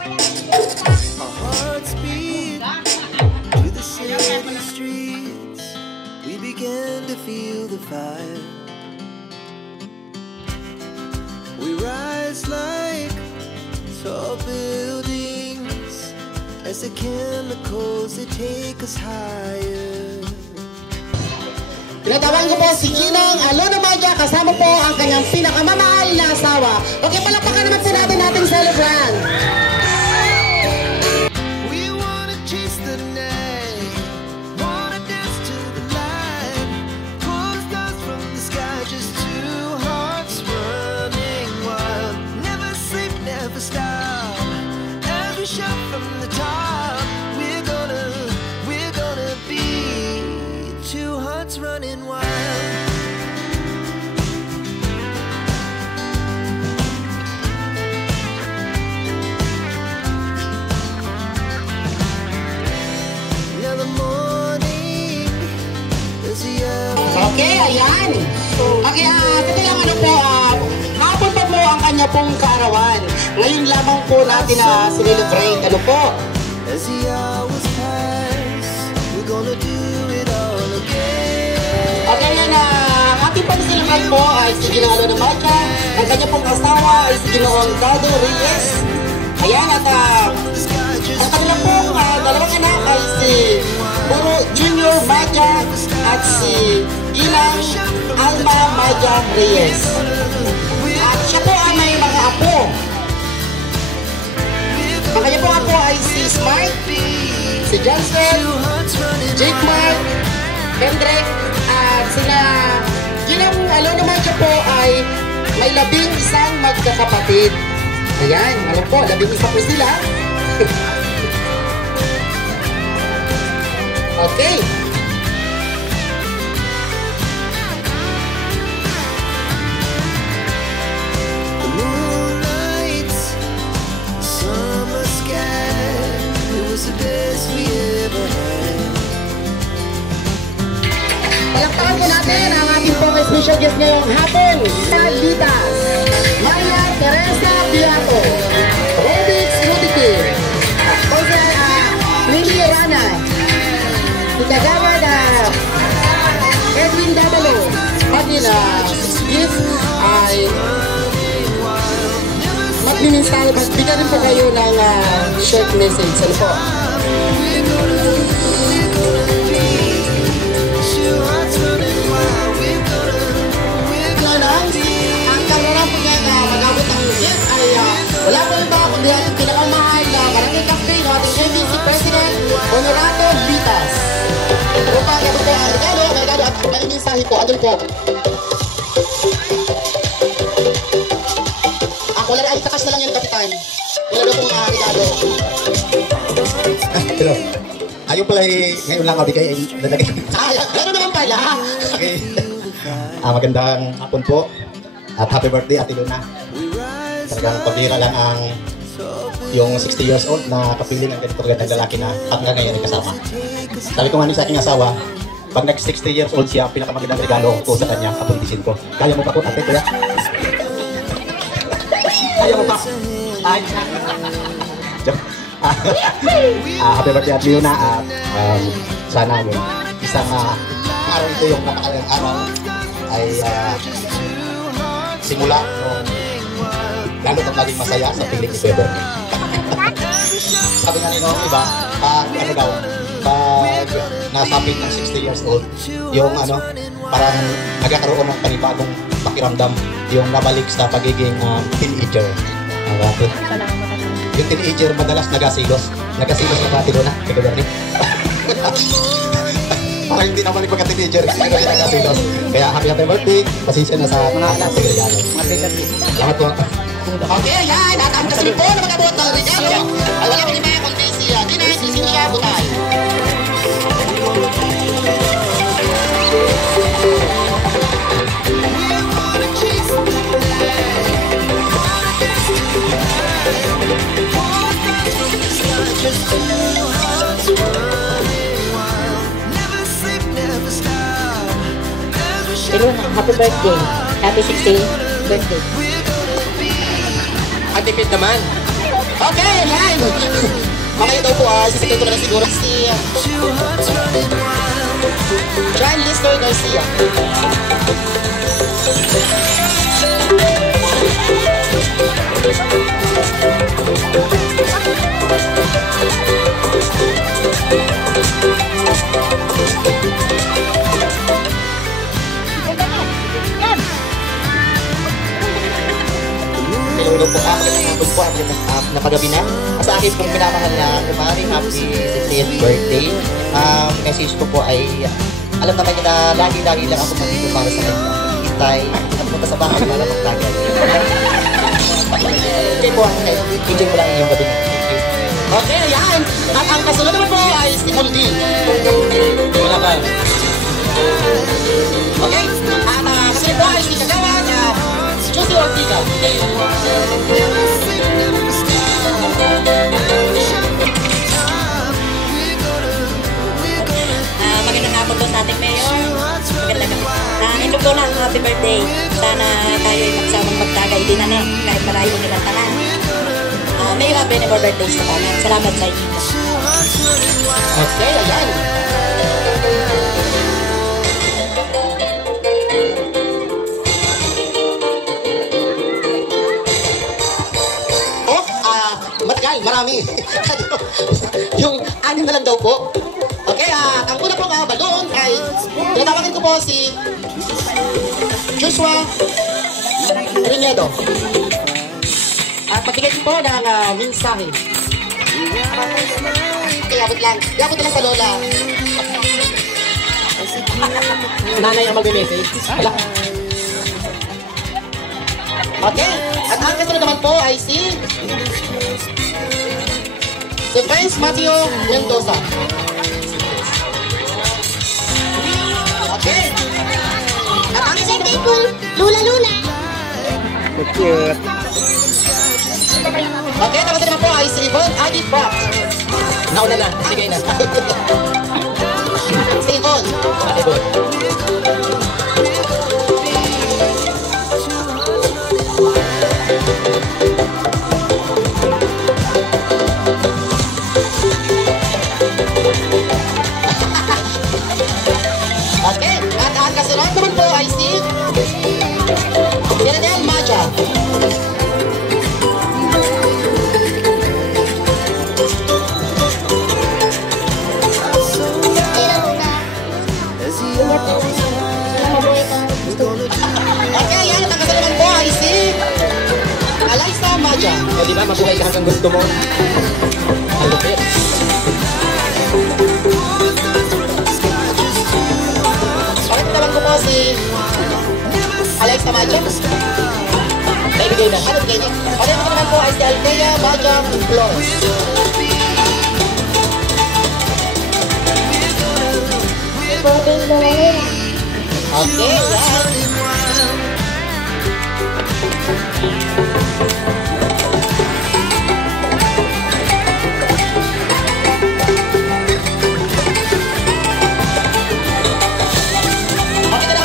Our hearts beat to the city streets. We began to feel the fire. We rise like tall buildings as the chemicals they take us higher. Tinatawan ko po si Ginang Alona Magia kasama po ang kanyang pinakamamahal na asawa. Okay, palakpakan naman po natin ating celebrant. We wanna chase the night, wanna dance to the light, pull stars from the sky, just two hearts running wild. Never sleep, never stop, as we shout from the top. We're gonna be two hearts running wild. Now the morning is the hour. Okay, ayan. Okay, ito lang ano po, hapon pa po ang kanya pong kaarawan. Ngayon lamang po natin na celebrate. Ano po? As the hours pass, we're gonna do it all again. Okay, yan ang ating pang-celebrate po ay si Ginang Alona Magia. Ang kanya pong asawa ay si Ginoong Dado Reyes. Ayan, at ang kanila pong dalawang anak ay si Puro Junior Magia at si Ginang Alma Magia Reyes. At siya po ay may mga apo. Ang kanya pong apo ay si Smart, si Johnson, Jake Mark, Hendrik, at sila Ginang Alona Magia po ay may 11 magkakapatid. Ayan, alam po, 11 po sila. Okay. The moonlight, summer sky, it was the best we ever had. Palakpakan po natin ang ating pong special guest ngayong hapon, Salitas, Maria Teresa Piato, Robix Mutiki, Jose Lili Rana, Itagawad Edwin Dabalo, pati na gift ay magmiminsal, magbigyan rin po kayo ng short message. Ano po? Wala po yung mga kundi ang pinakamahal na Barangay Cafe ng ating MBC President Honorato Vitas. Upang ito po ang regalo at ang mensahe po. Andun po. Ako lang ay takas na lang yung kapitan. Wala pong regalo. Hello. Ayaw pala ngayon lang mabigay ay lalagay. Gano'n naman pala. Okay. Magandang hapon po. At happy birthday, Ate Luna. Talagang pabira lang ang yung 60 years old na kapiling ang ganito gandang lalaki na hanggang ngayon ay kasama. Sabi ko nga sa aking asawa, pag nag-60 years old siya, ang pinakamagandang regalo ko sa kanya, kapunisin ko. Kaya mo pa po, ate, kuya? Kaya mo pa? Ay! Happy birthday, Ate Luna. Sana yung isang araw ito, yung napakalang araw, ay simula lalo kang laging masaya sa piling ni Bebe. Sabi nga ni Noong iba, ano daw, pag nasapit ng 60 years old, yung parang nagkakaroon ng panibagong pakiramdam, yung nabalik sa pagiging teenager. Yung teenager madalas nagasilos na pati doon na, kagawin niya. Parang hindi naman pagka-teenager, hindi na nagasilos. Kaya happy birthday, pasensya na sa mga anak sa regalo. Salamat po. Okay, ayan. At ang kasunod po na mag-abot ng regalo ay wala pang iba kundi si Gina Cynthia Butay. Hello, happy birthday. Happy 16th birthday. Ang tipid naman. Okay, ayan. Mamaya daw po, sisikin ko na lang siguro si John Lister Garcia. Hello po, napagabi na. Sa akin pong minamahal na kumari, happy 60th birthday. Message ko po ay, alam naman niya na lagi-lagi lang ako nandito para sa kanya. Hintay, at punta sa bahay para magtagay. Okay po, enjoy mo lang yung gabi na. Okay, ayan. At ang kasunod naman po ay si Muldi. Wala ka. Okay, at kasunod po ay si Kagawa na Josie Ortiga. Magandang hapon po sa ating mayor. Ito po lang, happy birthday. Sana tayo ay magsamang magtagay din na kahit malayo nilang tanan. May happy na birthday sa tanan. Salamat sa inyo. Okay, ayan. Matagal, marami. Yung anim na lang daw po. Okay, ang una pong balloon ay tinatawagan ko po si Joshua Rinedo. At magbigay po ng mensahe. Okay, abot lang. Abot lang sa lola. Nanay ang magbe-message. Wala. Okay, at ang kasunod naman po ay si Vince Mateo Mendoza. Okay. At ang kasunod po, Lula. Okay, tapos naman po ay si Yvonne Adi Pratt. Nauna na, sige na. Si Yvonne. Okay, at ang kasunod naman po ay si Yanel Maja. Okay, yan. At ang kasunod naman po ay si Alaysa Maja. O diba, mabuhay ka hanggang gusto mo. Ang lupit. Bakit naman ko po si Alexa Maja? Naibigay na. Ano bigay niya? Bakit naman po ay si Althea Maja Flores. Okay, yan.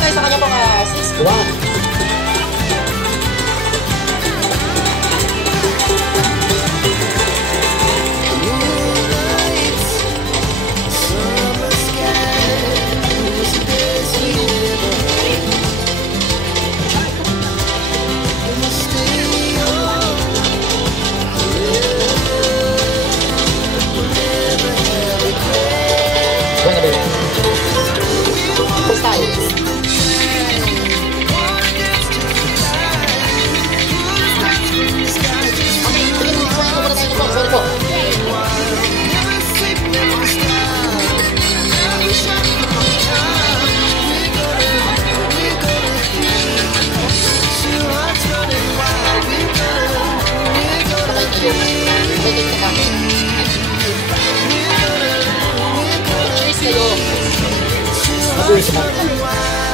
Sa kanya pong 6-1.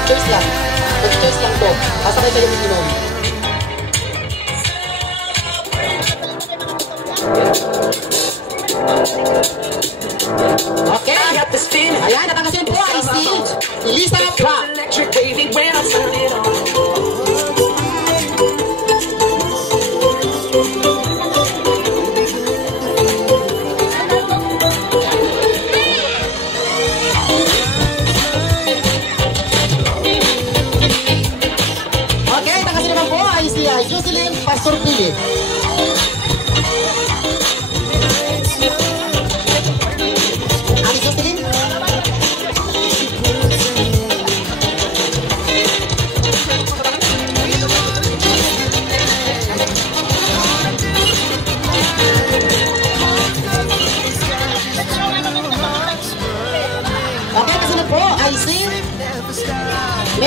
Choice lang. Mag-choice lang to. Pasakay kayo ng inom. Okay. Ayan, natanggasin po ay si Lisa Pratt.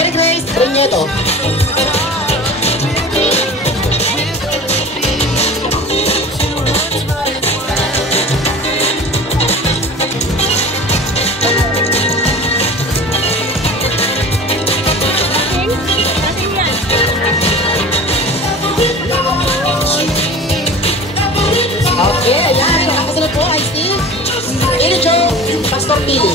Mary Grace, bring nyo ito. Okay, ayan. Ang kasunod po ay si Billy Joe Pastor Pili.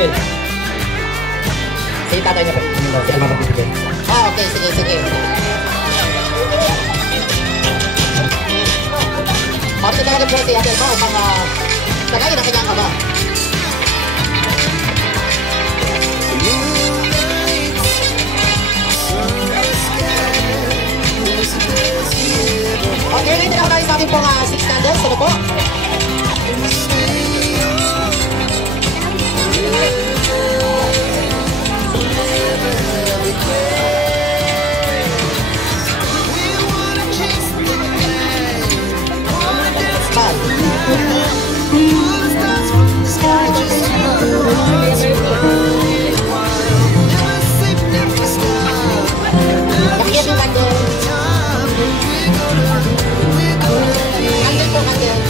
Wait. Si tatay niya pa rin. Si Alma magbibigay. Okay, sige. Tapos talaga po si Ate Elma upang tagayin ang kanyang ama. Okay, ready na tayo sa ating pong 6 candles. Ano po? Pakiyat yung candle. Candle po, candle.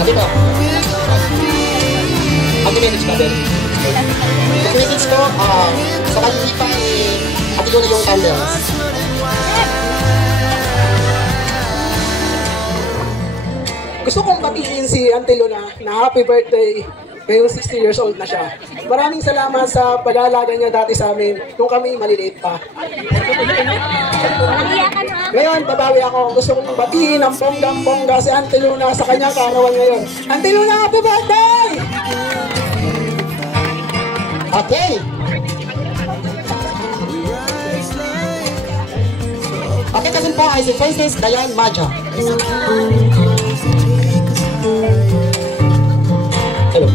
Dito. Pag-manage ka, Ben. Pag-manage ko, sa kalilipan, at ito na yung candles. Gusto kong batiin si Auntie Luna na happy birthday ngayong 60 years old na siya. Maraming salamat sa pag-aalaga niya dati sa amin nung kami maliliit pa. Ngayon, babawi ako. Gusto kong batiin ang bonggang-bongga si Auntie Luna sa kanyang kaarawan ngayon. Auntie Luna, happy birthday! Okay. Okay, kasun po ay si Francis Dayan Maja. Hello.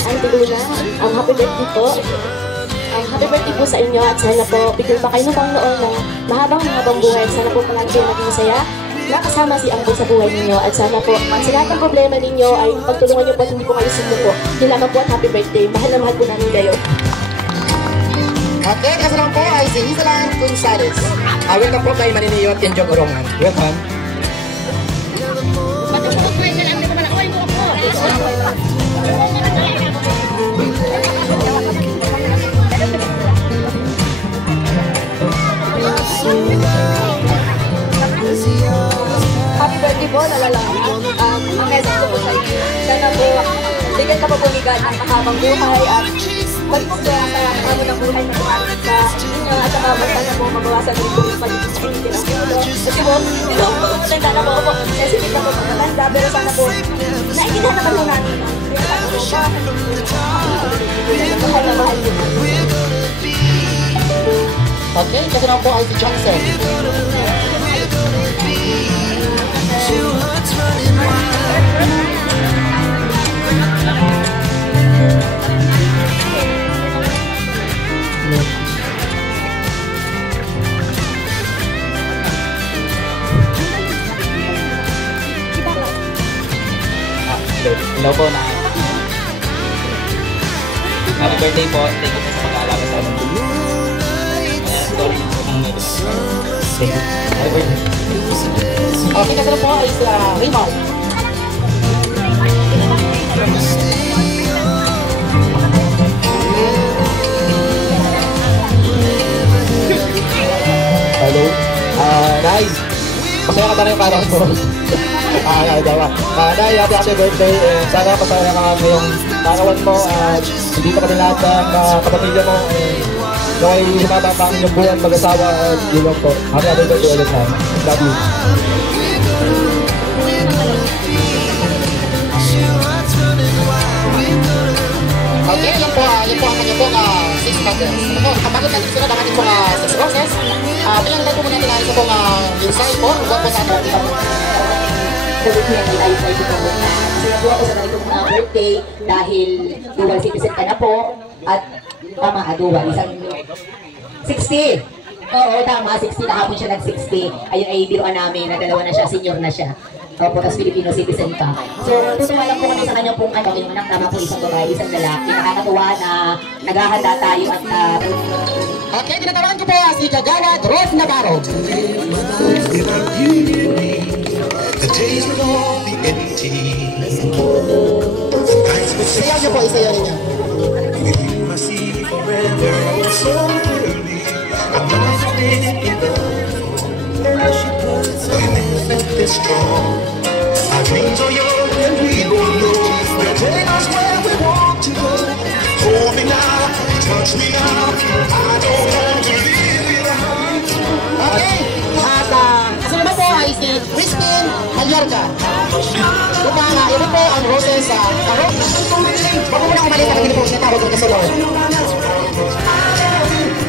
Auntie Luna, happy birthday po. Happy birthday po sa inyo at sana po bigyan pa kayo ng Panginoon ng mahabang buhay. Sana po palagi kayo maging masaya. Nakasama si Ambo sa buhay ninyo at sana po sa lahat ng problema ninyo ay pagtulungan niyo po at hindi po kayo sumuko. Yun lamang po at happy birthday. Mahal na mahal po namin kayo. Okay, kasunod po ay si Isalan Gonzales. Welcome po kay Maniniyo at Enjong Orongan. Welcome. Happy birthday po, lalala. Ang message ko po sa inyo. Sana po, bigyan ka po bumigan ng mahabang buhay at balik po sa kamo ng buhay na tumarin sa inyo at saka sana po mabawasan rin po yung pag-ibig ng ulo. Kasi po, matanda na po ako. Sensitive na po matanda, pero sana po, naiintindihan naman po natin. Mahal na mahal din. Okay, kasunod po ay si Johnson. Hello po na. Happy birthday po. Thank you po sa pag-aalaga sa amin. Sorry. Thank you. Happy birthday. Okay, kasunod po ay si Raymond. Nay, masaya ka ba na yung araw mo? Nay, happy birthday. Sana masaya ka ngayong arawan mo at hindi ka kami lahat ng kapamilya mo. Naway humaba pa ang inyong buwan mag-asawa at yun lang po. Happy birthday ulit na. Love you. Okay, yan po ang kanya po 6 buttons. Kapag natin sila ang ating pong 6 roses, pinagdal po muna natin ang isa pong inside po. Huwag po sa ating ibang Sabi ko yan ay tayo tayo po muna. Masaya po ako sa ganitong birthday dahil dual citizen ka na po at tama dual, isang 60. Oo, tama, 60 na hapon siya nag-60. Ayun ay biruan namin na dalawa na siya, senior na siya. Opo, tapos Filipino citizen ka. So, tutuwa lang po kami sa kanyang pong yung anak tama po isang babae, isang lalaki. Nakakatuwa na naghahanda tayo at Okay, tinatawagan ko po si Kagawad Rolf Navarro. The days will all be empty. Isayaw niyo po, isayaw niyo. With you I see forever so clearly. I'm not living in love. We never felt this strong. Our dreams are young and we don't know. They'll take us where we want to go. Hold me now, touch me now. I don't want to leave you behind. Okay, at kasunod po ay si Christine Mayorga. Ito po ang roses sa Tarot. Bago mo na umalis ang hindi po siya tawag ng kasunod.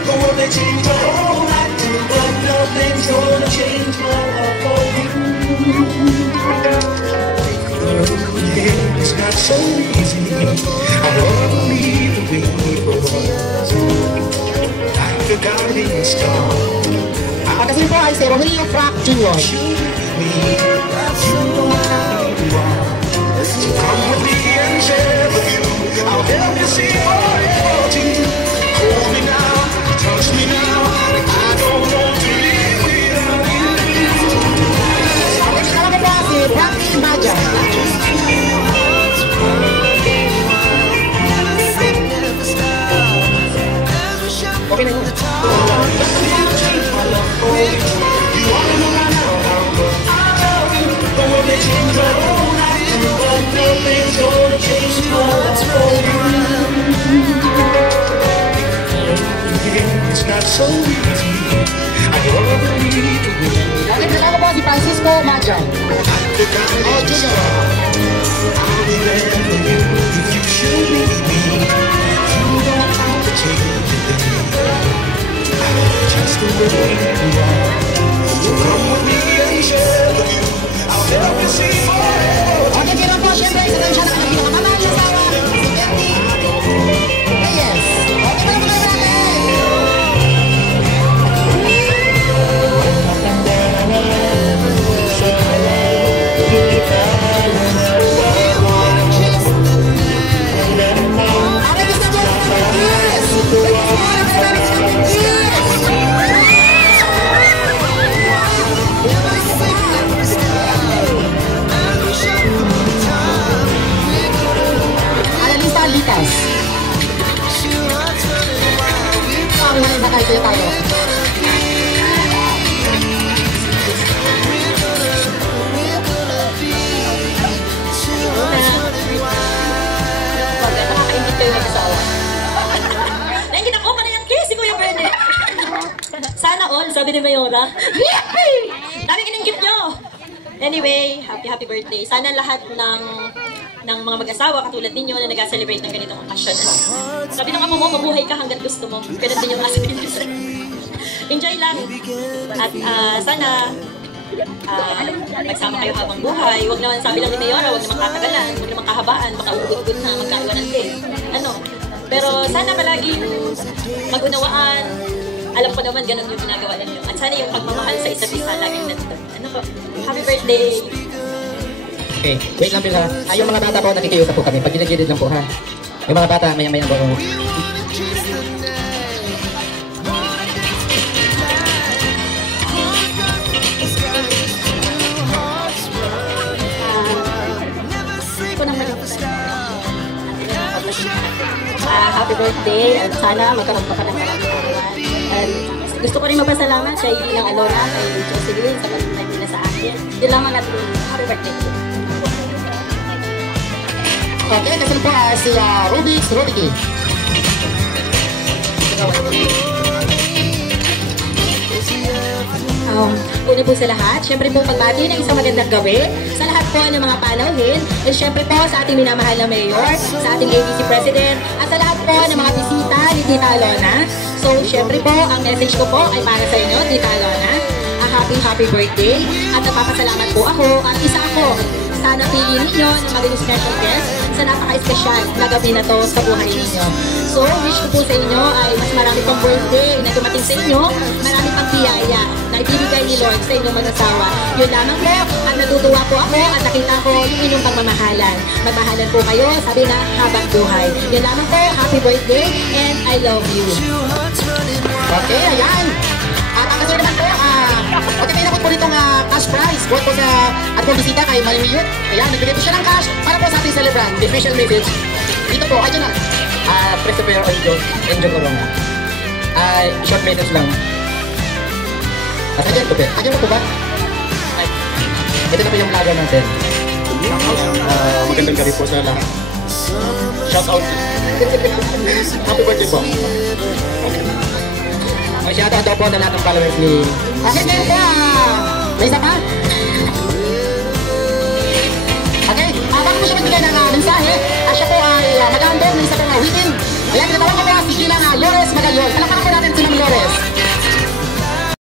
The world may change the whole night, but nothing's gonna change my love for you. It's not so easy. I wanna believe the way it was. Like a guiding star. At kasunod po ay si Rogelio Frank Jr. So come with me and share with you. I'll help you see forever too. Hold me now, touch me now. I don't want to live without you. At kasama po si Franklin Maja. Okay na yun. It's not so easy. I wanna believe the way. Okay, kasama po si Francisco Maja. The guiding star. I'll be there for you if you should need me. You don't have to change a thing. Just the way you are. So come with me and share with you. I'll help you see forever. Okay, kailan po siyempre sa tansya na kami pinakamamahal na asawa, si Bertie Reyes. Okay, pala natin. Okay, gusto mo? Yes! Analisa Litas. Ang sakay kayo tayo. Pag nakaka-invite kayo mag-asawa. Nakikita ko pa na yung kiss si Kuya Berne. Sana all, sabi ni Mayora. Yay! Daming iningit nyo! Anyway, happy birthday. Sana lahat ng mga mag-asawa katulad ninyo na nag-celebrate ng ganitong okasyon. Sabi ng amo mo, mabuhay ka hanggang gusto mo. Ganun din yung asa ninyo. Enjoy lang. At sana magsama kayo habang buhay. Huwag naman, sabi lang ni Mayora, huwag naman katagalan, huwag naman kahabaan, baka ugot-ugot na magkaiwanan din. Pero sana palaging mag-unawaan. Alam ko naman ganun yung ginagawa ninyo. At sana yung pagmamahal sa isa't isa laging nandito. Happy birthday! Okay, wait lang pala. Yung mga bata po, nakikiyuta po kami. Pag ginagilid lang po ha. Yung mga bata, maya-maya po. Happy birthday, at sana magkaroon pa ka ng maraming. And gusto ko rin magpasalamat kay Inang Alona, kay Jocelyn sa pag-invite nila sa akin. Yun lamang at happy birthday. Okay, kasunod po si Rubix Rodiki. Una po sa lahat, syempre po pagbati ng isang magandang gabi sa lahat po ng mga panauhin, at syempre po sa ating minamahal na mayor, sa ating ABC President, at sa lahat po ng mga bisita ni Tita Alona. So, syempre po, ang message ko po ay para sa inyo, Tita Alona. Happy birthday, at nagpapasalamat po ako at isa ako sa napili ninyo na maging special guest sa napaka-espesyal na gabi na to sa buhay ninyo. So, wish ko po sa inyo ay mas marami pang birthday na dumating sa inyo, marami pang biyaya na ibibigay ni Lord sa inyong mag-asawa. Yun lamang po, at natutuwa po ako at nakita ko yung inyong pagmamahalan. Magmahalan po kayo, sabi na habang buhay. Yun lamang po, happy birthday and I love you. Okay, ayan. At ang kasunod naman po, okay, may nakot po ditong cash prize. Buhat po sa ating bisita kay Marimiyot. Ayan, nagbigay po siya ng cash para po sa ating celebrant. The special message. Dito po, ayan na. Press the prayer on Angel Corona. Short message lang. Ayan po, ayan po ba? Ito na po yung vlogger natin. Magandang gabi po sa lahat. Shout out. Happy birthday po. May shoutout daw po na lahat ng followers ni... Okay, ngayon po, may isa pa? Okay, bago po siya magbigay ng mensahe, siya po ay mag-handle ng isa pong within. Ayan, tinatawag ko po si Ginang Lores Magayon.